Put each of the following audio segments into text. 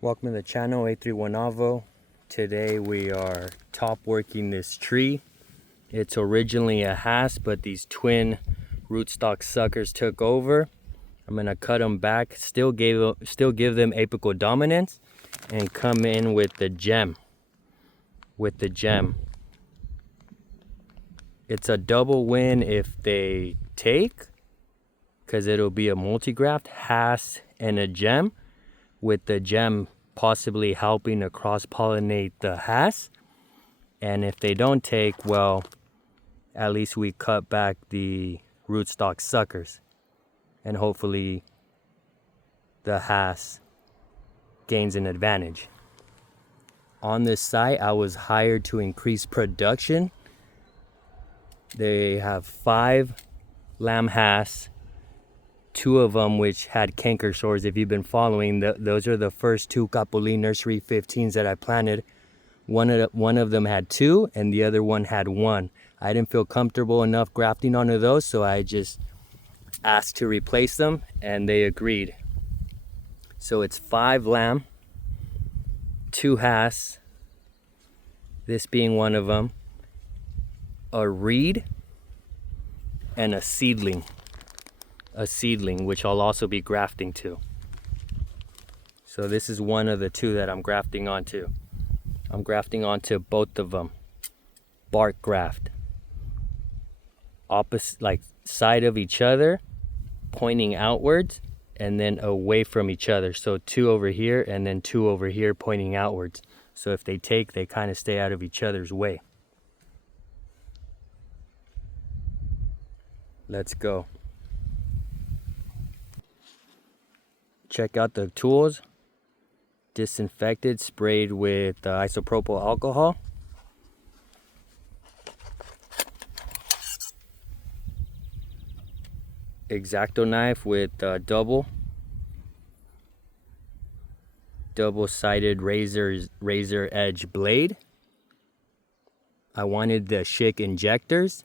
Welcome to the channel, A31 Avo. Today we are top working this tree. It's originally a has, but these twin rootstock suckers took over. I'm gonna cut them back, still give them apical dominance, and come in with the gem. It's a double win if they take, because it'll be a multi-graft, has, and a gem, with the gem possibly helping to cross-pollinate the has. And if they don't take, well, at least we cut back the rootstock suckers, and hopefully the has gains an advantage. On this site, I was hired to increase production. They have 5 lamb has, 2 of them which had canker sores. If you've been following, those are the first 2 Capuli Nursery 15s that I planted. One of them had 2 and the other one had 1. I didn't feel comfortable enough grafting onto those, so I just asked to replace them and they agreed. So it's 5 lamb, 2 has, this being one of them, a reed, and a seedling, which I'll also be grafting to. So this is one of the 2 that I'm grafting onto. I'm grafting onto both of them. Bark graft. Opposite, like side of each other, pointing outwards, and then away from each other. So 2 over here and then 2 over here pointing outwards. So if they take, they kind of stay out of each other's way. Let's go. Check out the tools. Disinfected, sprayed with isopropyl alcohol. X-Acto knife with double-sided razor edge blade. I wanted the Schick injectors,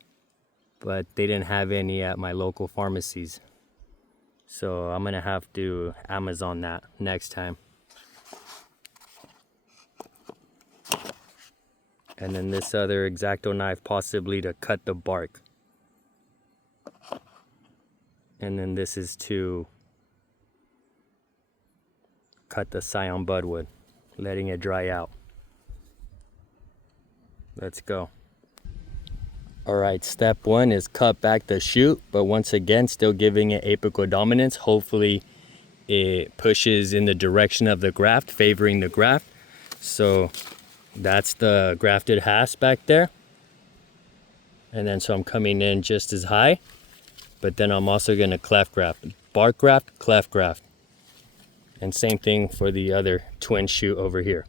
but they didn't have any at my local pharmacies. So I'm gonna have to Amazon that next time. And then this other X-Acto knife possibly to cut the bark. And then this is to cut the scion budwood, letting it dry out. Let's go. Alright, step 1 is cut back the shoot, but once again, still giving it apical dominance. Hopefully it pushes in the direction of the graft, favoring the graft. So that's the grafted has back there. And then so I'm coming in just as high, but then I'm also going to cleft graft. Bark graft, cleft graft. And same thing for the other twin shoot over here.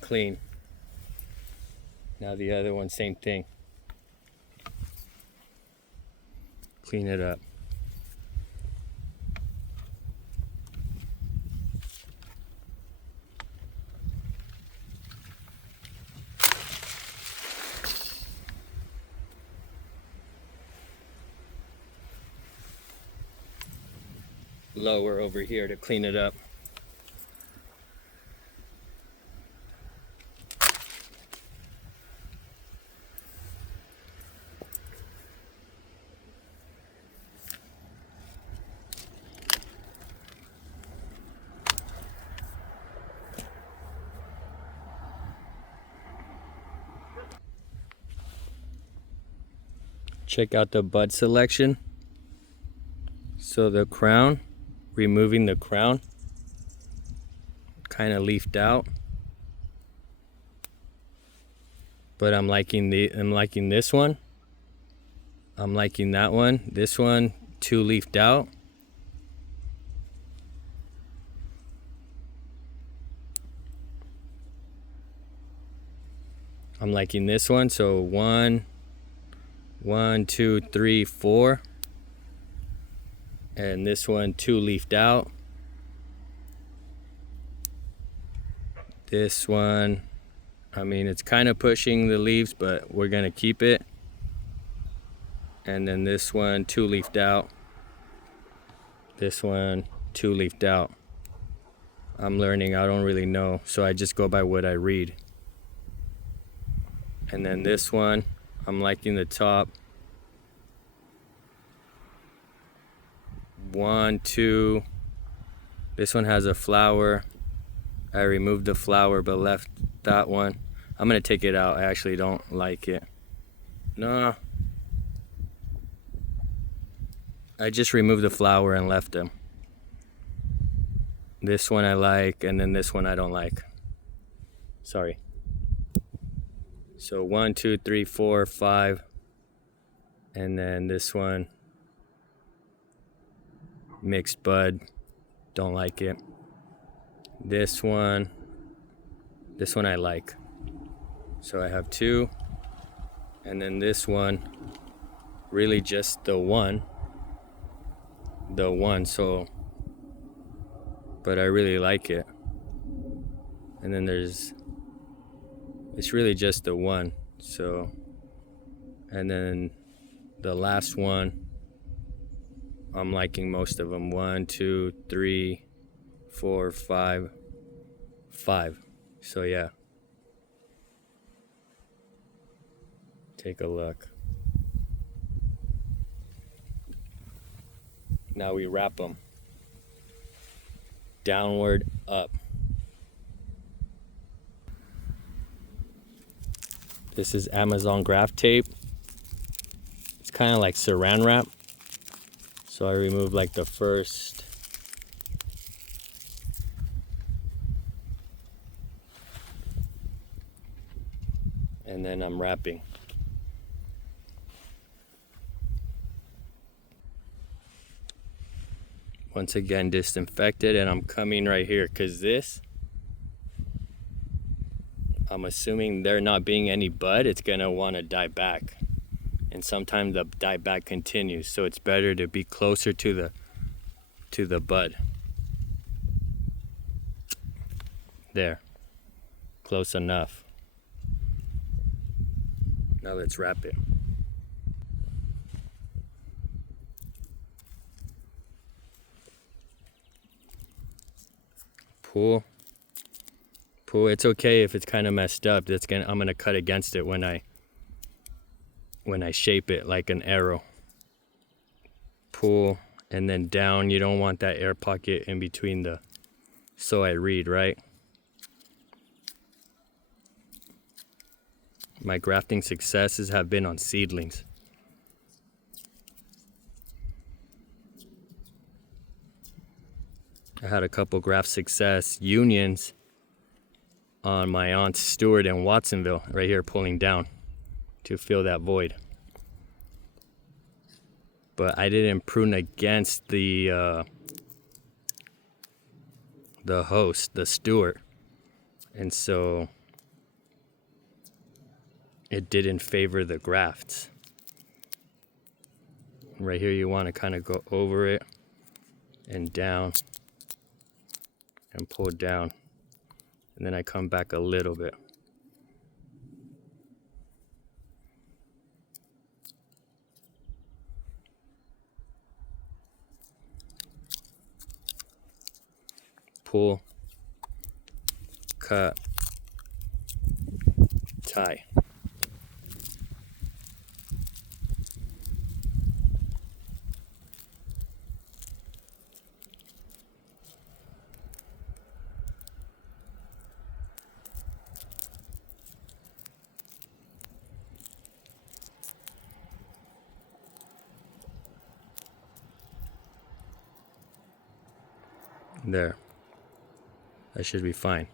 Clean. Now the other one, same thing. Clean it up. Lower over here to clean it up. Check out the bud selection. So the crown, removing the crown, kind of leafed out. But I'm liking this one. I'm liking that one. This one, 2 leafed out. I'm liking this one. So 1, 1, 2, 3, 4. And this one 2-leafed out. This one, I mean, it's kind of pushing the leaves, but we're gonna keep it. And then this one 2-leafed out. This one 2-leafed out. I'm learning, I don't really know, so I just go by what I read. And then this one, I'm liking the top. 1, 2. This one has a flower. I removed the flower but left that one. I'm gonna take it out. I actually don't like it. No. I just removed the flower and left them. This one I like, and then this one I don't like. Sorry. So 1, 2, 3, 4, 5. And then this one, mixed bud, don't like it. This one I like. So I have 2. And then this one, really just the one, so, but I really like it. And then it's really just the one, so, and then the last one, I'm liking most of them. 1, 2, 3, 4, 5. So yeah. Take a look. Now we wrap them. Downward, up. This is Amazon graft tape. It's kind of like saran wrap. So I removed like the first. And then I'm wrapping. Once again, disinfected, and I'm coming right here because this, I'm assuming there not being any bud, it's gonna want to die back. And sometimes the die back continues, so it's better to be closer to the bud. There, close enough. Now let's wrap it. Pull. It's okay if it's kind of messed up. I'm gonna cut against it when I shape it like an arrow. Pull, and then down. You don't want that air pocket in between the, so I read, right? My grafting successes have been on seedlings. I had a couple graft success unions on my aunt's Stewart in Watsonville, right here, pulling down to fill that void. But I didn't prune against the host, the Stewart, and so it didn't favor the grafts. Right here, you want to kind of go over it and down and pull down, and then I come back a little bit. Pull, cut, tie. There. That should be fine.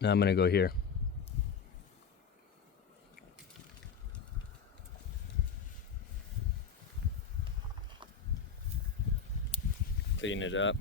Now I'm gonna go here. Clean it up.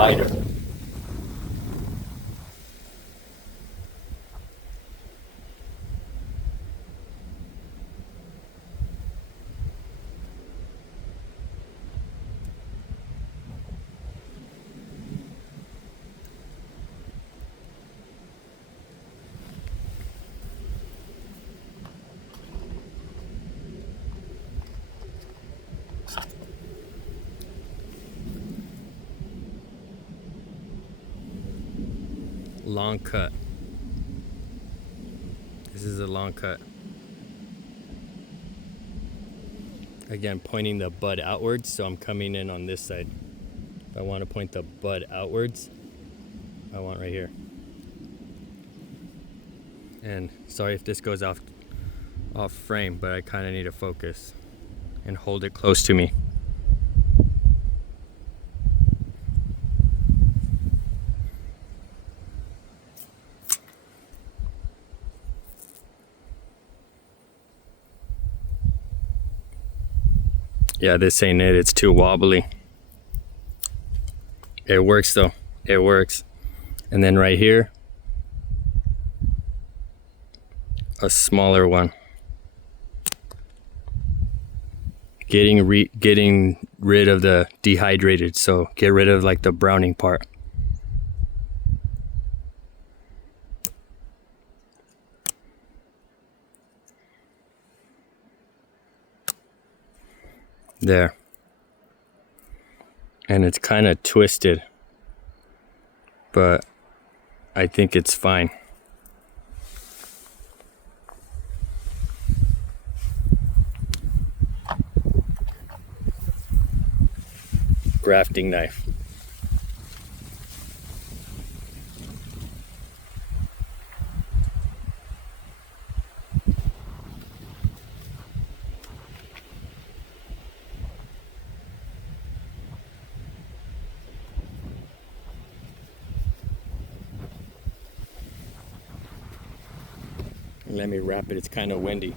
spider. Long cut. This is a long cut. Again, pointing the bud outwards, so I'm coming in on this side. If I want to point the bud outwards, I want right here. And sorry if this goes off frame, but I kind of need to focus and hold it close to me. Yeah, this ain't it. It's too wobbly. It works though. It works. And then right here, a smaller one. Getting rid of the dehydrated, so get rid of like the browning part. There. And it's kind of twisted, but I think it's fine. Grafting knife. Let me wrap it, it's kind of windy.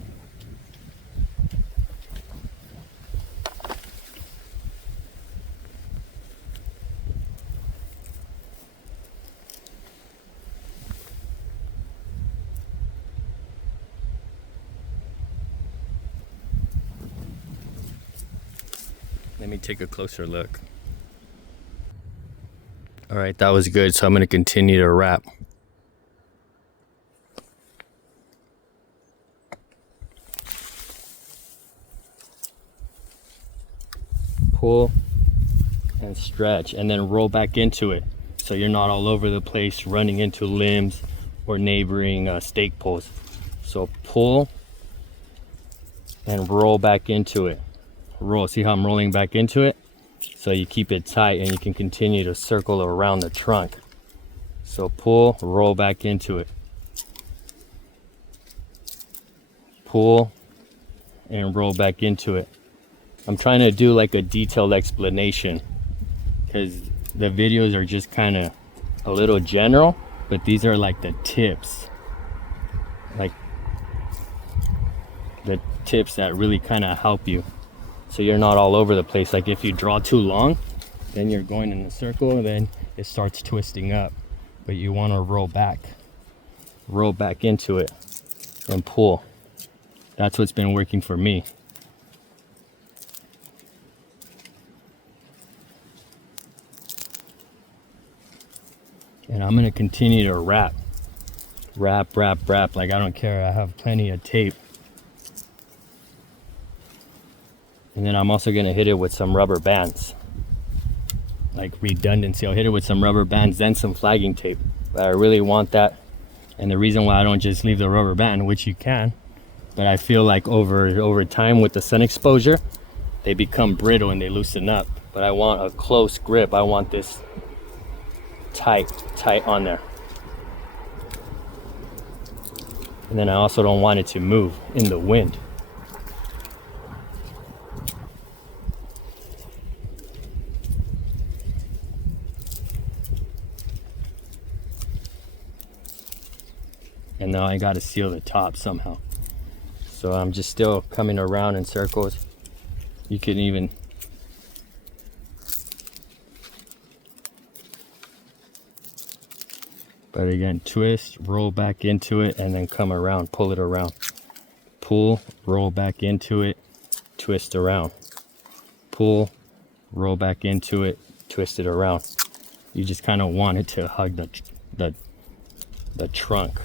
Let me take a closer look. All right, that was good, so I'm gonna continue to wrap. Pull and stretch, and then roll back into it, so you're not all over the place running into limbs or neighboring stake poles. So pull and roll back into it. Roll, see how I'm rolling back into it? So you keep it tight and you can continue to circle around the trunk. So pull, roll back into it. Pull and roll back into it. I'm trying to do like a detailed explanation because the videos are just kind of a little general, but these are like the tips. Like the tips that really kind of help you. So you're not all over the place. Like if you draw too long, then you're going in a circle and then it starts twisting up. But you want to roll back into it and pull. That's what's been working for me. And I'm gonna continue to wrap. Like I don't care, I have plenty of tape. And then I'm also gonna hit it with some rubber bands. Like redundancy, I'll hit it with some rubber bands, then some flagging tape. But I really want that. And the reason why I don't just leave the rubber band, which you can, but I feel like over time with the sun exposure, they become brittle and they loosen up. But I want a close grip. I want this tight on there. And then I also don't want it to move in the wind. And now I got to seal the top somehow. So I'm just still coming around in circles. You can even But again, twist, roll back into it, and then come around, pull it around. Pull, roll back into it, twist around. Pull, roll back into it, twist it around. You just kind of want it to hug the trunk,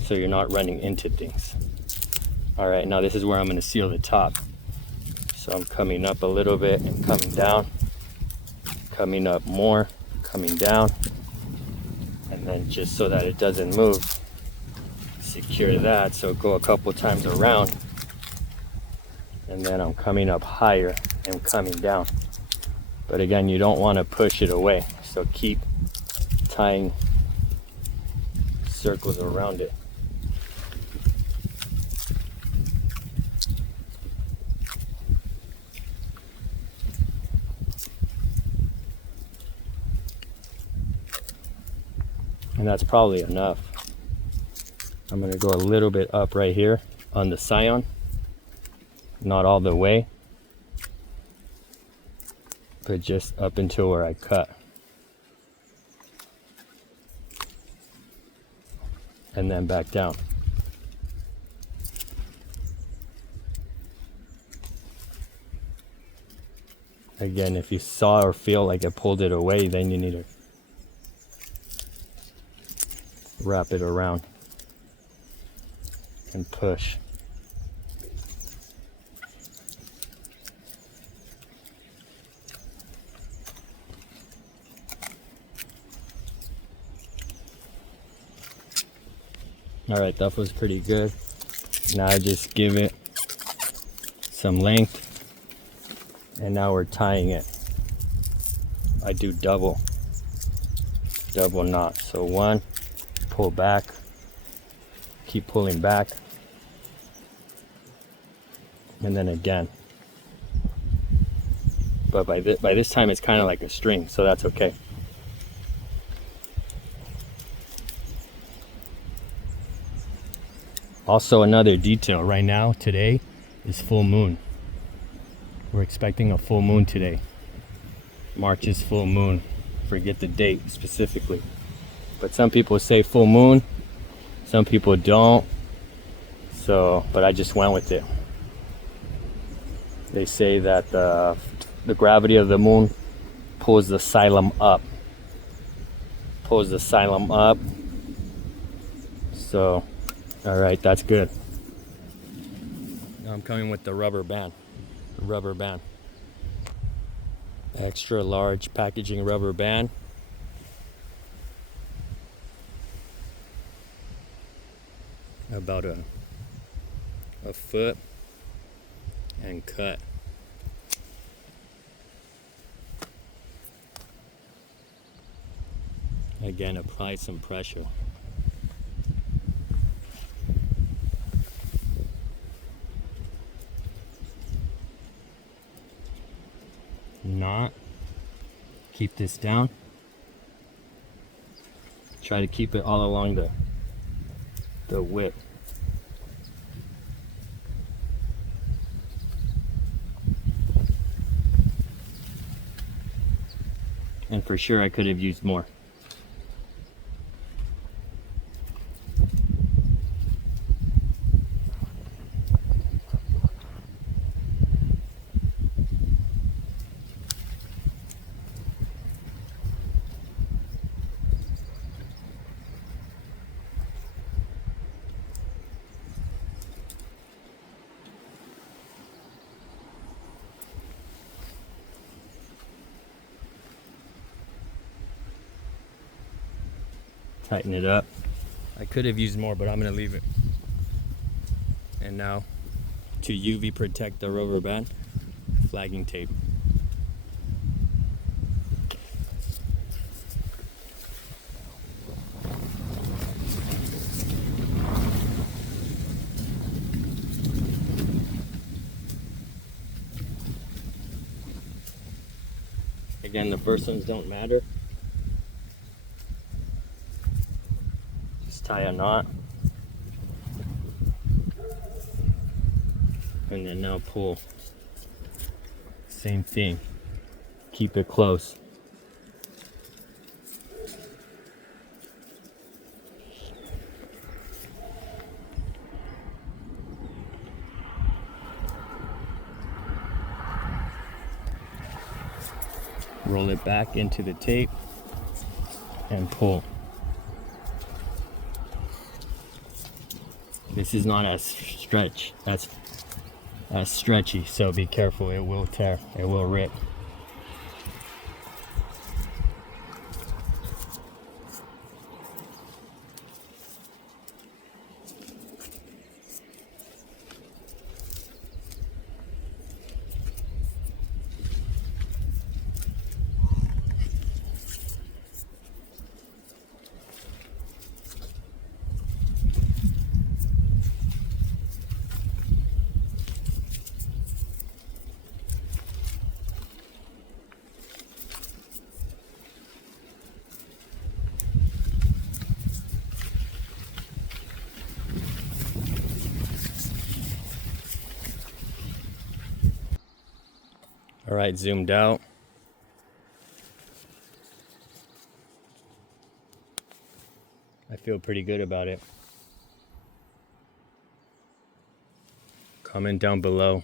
so you're not running into things. All right, now this is where I'm going to seal the top. So I'm coming up a little bit and coming down, coming up more, coming down, and then just so that it doesn't move, secure that. So go a couple times around, and then I'm coming up higher and coming down. But again, you don't want to push it away, so keep tying circles around it. And that's probably enough. I'm going to go a little bit up right here on the Scion, not all the way, but just up until where I cut. And then back down. Again, if you saw or feel like it pulled it away, then you need to wrap it around and push. All right, that was pretty good. Now I just give it some length, and now we're tying it. I do double knot. So one, pull back, keep pulling back, and then again. But by this time it's kind of like a string, so that's okay. Also, another detail right now, today is full moon. We're expecting a full moon today. March is full moon. Forget the date specifically. But some people say full moon, some people don't. So, but I just went with it. They say that the gravity of the moon pulls the xylem up. Pulls the xylem up. So, all right, that's good. Now I'm coming with the rubber band. Rubber band. Extra large packaging rubber band. About a foot, and cut. Again, apply some pressure. Knot. Keep this down. Try to keep it all along the width. And for sure I could have used more. Tighten it up. I could have used more, but I'm gonna leave it. And now, to UV protect the rubber band, flagging tape. Again, the first ones don't matter. Tie a knot, and then now pull. Same thing, keep it close. Roll it back into the tape and pull. This is not as stretchy, so be careful, it will tear, it will rip. All right, zoomed out. I feel pretty good about it. Comment down below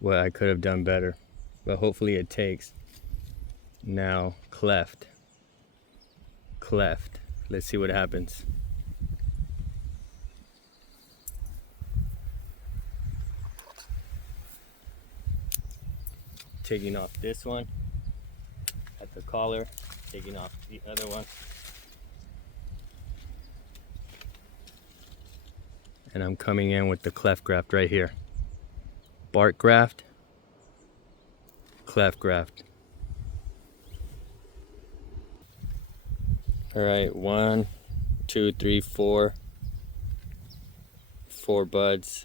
what I could have done better, but hopefully it takes. Now, cleft. Let's see what happens. Taking off this one at the collar, taking off the other one. And I'm coming in with the cleft graft right here. Bark graft, cleft graft. All right, 1, 2, 3, 4. 4 buds.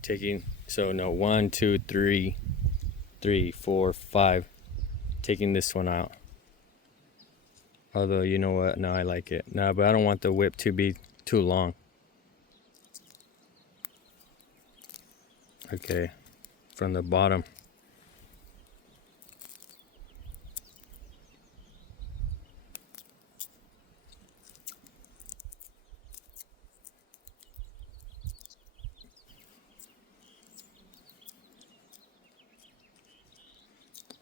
Taking, so no, 1, 2, 3, 4, 5. Taking this one out. Although, you know what? No, I like it. No, but I don't want the whip to be too long. Okay, from the bottom.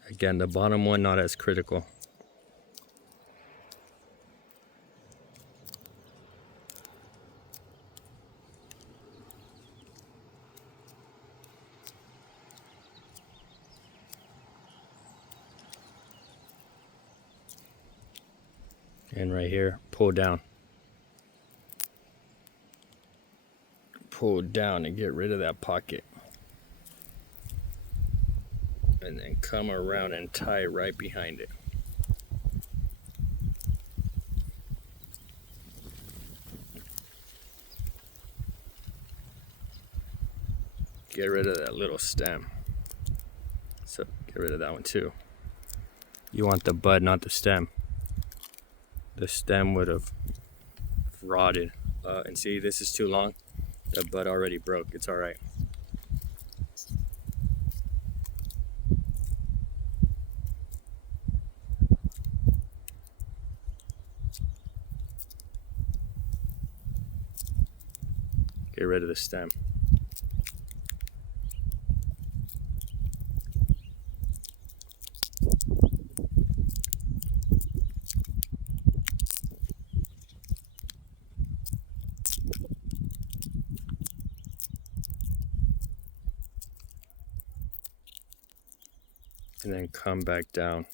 Again, the bottom one not as critical. And right here, pull down. Pull down and get rid of that pocket. And then come around and tie right behind it. Get rid of that little stem. So get rid of that one too. You want the bud, not the stem. The stem would have rotted. And see, this is too long. The bud already broke. It's all right. Get rid of the stem. And then come back down.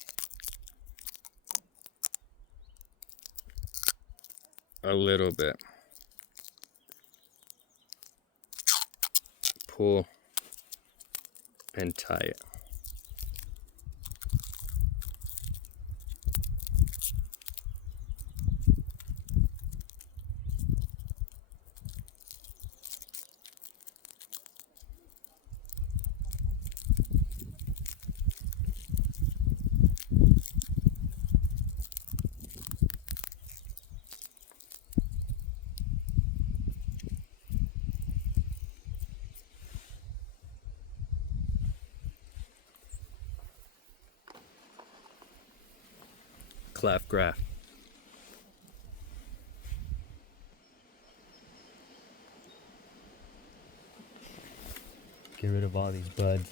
A little bit. Pull and tie it. Cleft graft. Get rid of all these buds.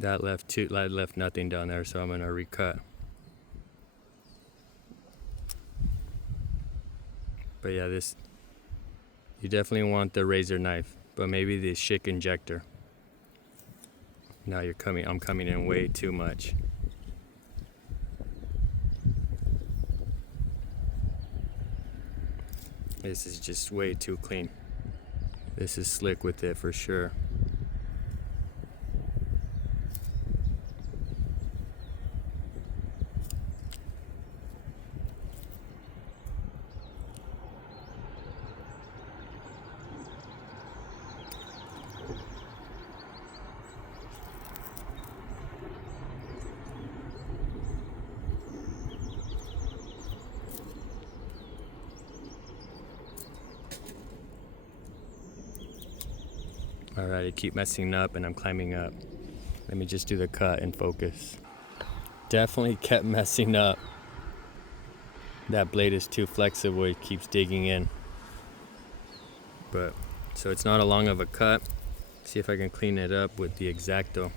That left nothing down there, so I'm gonna recut. But yeah, this, you definitely want the razor knife, but maybe the Schick injector. Now I'm coming in way too much. This is just way too clean. This is slick with it for sure. Alright, I keep messing up and I'm climbing up. Let me just do the cut and focus. Definitely kept messing up. That blade is too flexible, it keeps digging in. But, so it's not a long of a cut. See if I can clean it up with the X-Acto.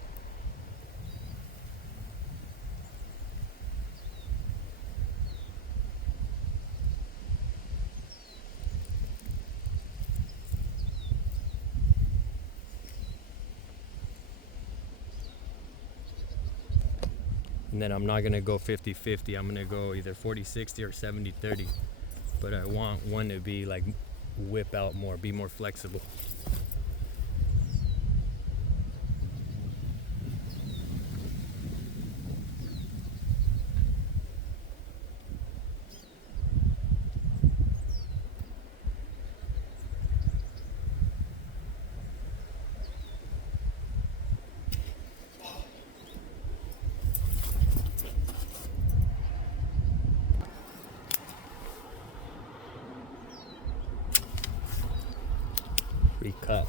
And then I'm not gonna go 50-50, I'm gonna go either 40-60 or 70-30. But I want one to be like, whip out more, be more flexible. Recut.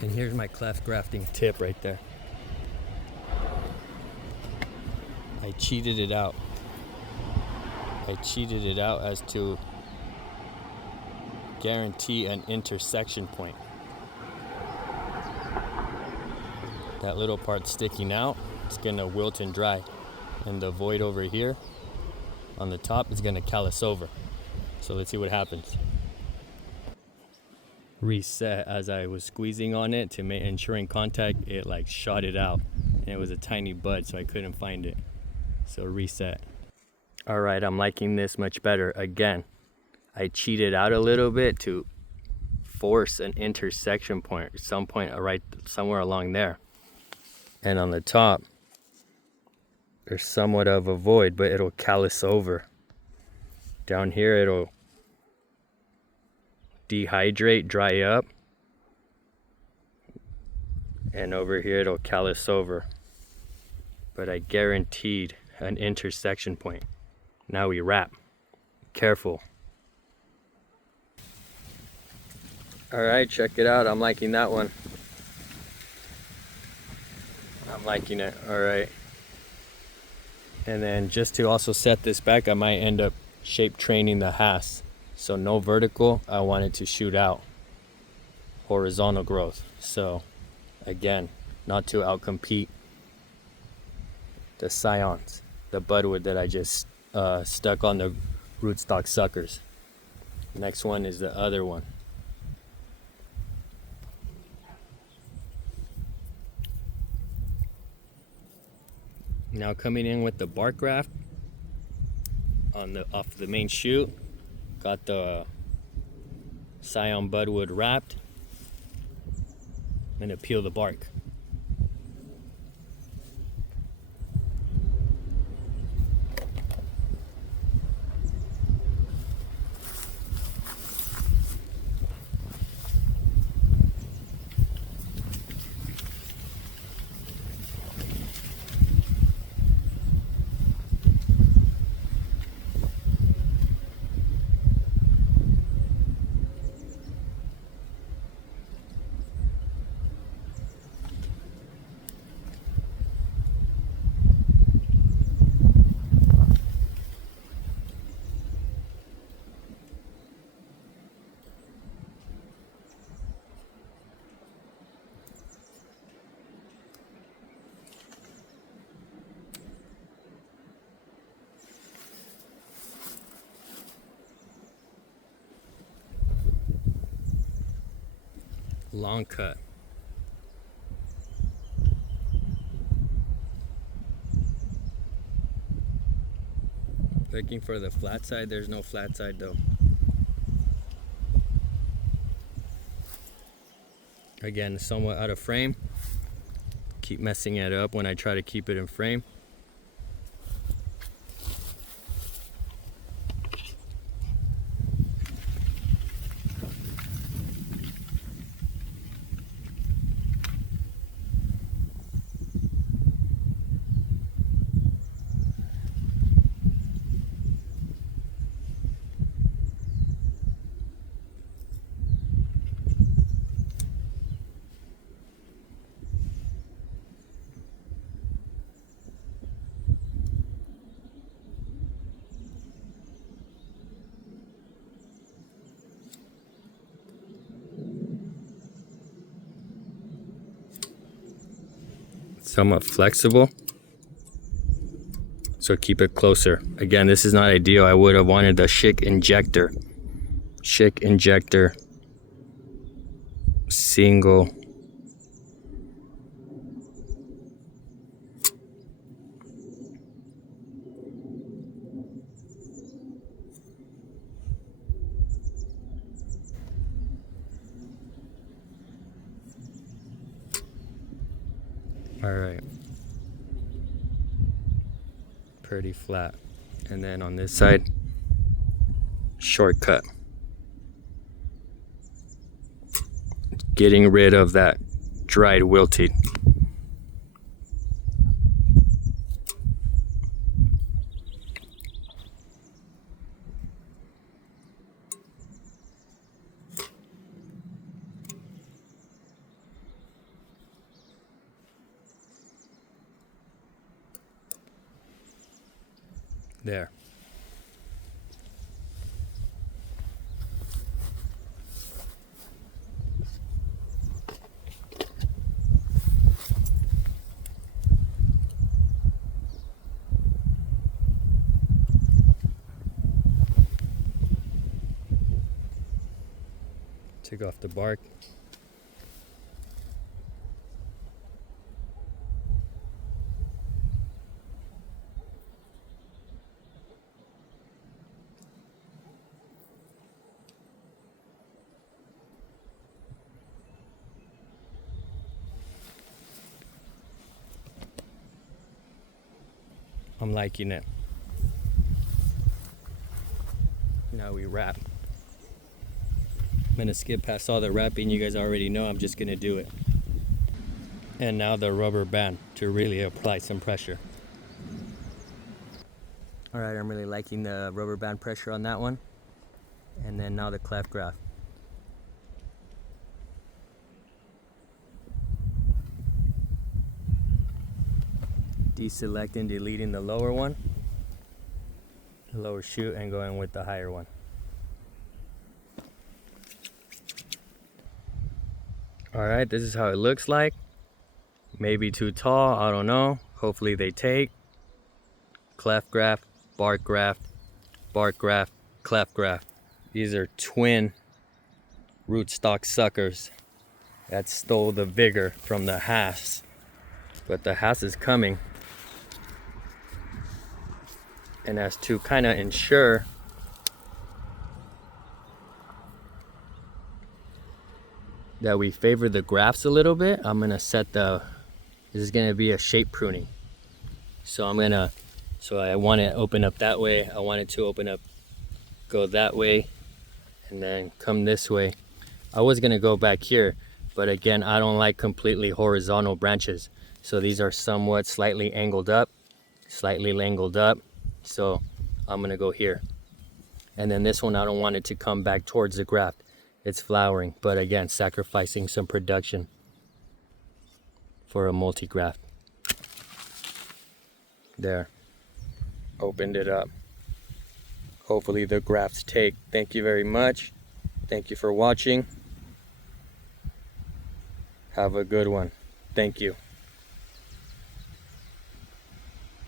And here's my cleft grafting tip right there. I cheated it out. I cheated it out as to guarantee an intersection point. That little part sticking out, it's gonna wilt and dry. And the void over here on the top is gonna callus over. So let's see what happens. Reset as I was squeezing on it to make ensuring contact, it like shot it out. And it was a tiny bud, so I couldn't find it. So reset. All right, I'm liking this much better. Again, I cheated out a little bit to force an intersection point, some point right somewhere along there. And on the top, there's somewhat of a void, but it'll callus over. Down here, it'll dehydrate, dry up. And over here, it'll callus over. But I guaranteed an intersection point. Now we wrap. Careful. All right, check it out. I'm liking that one. I'm liking it. All right. And then just to also set this back, I might end up shape training the hasp. So no vertical, I want it to shoot out. Horizontal growth. So again, not to outcompete the Scions, the budwood that I just stuck on the rootstock suckers. Next one is the other one. Now coming in with the bark graft on the off the main shoot. Got the Scion budwood wrapped. I'm gonna peel the bark. Long cut. Looking for the flat side. There's no flat side though. Again, somewhat out of frame. Keep messing it up when I try to keep it in frame. Somewhat flexible, so keep it closer. Again, this is not ideal. I would have wanted the Schick injector single. All right, pretty flat. And then on this side, shortcut. Getting rid of that dried wilted. There. Take off the bark. I'm liking it. Now we wrap. I'm gonna skip past all the wrapping. You guys already know. I'm just gonna do it. And now the rubber band to really apply some pressure. All right, I'm really liking the rubber band pressure on that one. And then now the cleft graft. Deselecting, deleting the lower one, the lower shoot, and going with the higher one. All right, this is how it looks like. Maybe too tall, I don't know. Hopefully they take. Cleft graft, bark graft, cleft graft. These are twin rootstock suckers that stole the vigor from the Haas. But the Haas is coming. And as to kind of ensure that we favor the grafts a little bit, I'm gonna set this is gonna be a shape pruning. So I want it to open up that way. I want it to open up, go that way, and then come this way. I was gonna go back here, but again, I don't like completely horizontal branches. So these are somewhat slightly angled up. So I'm gonna go here. And then this one, I don't want it to come back towards the graft. It's flowering, but again, sacrificing some production for a multi-graft. There, opened it up. Hopefully the grafts take. Thank you very much. Thank you for watching. Have a good one. Thank you.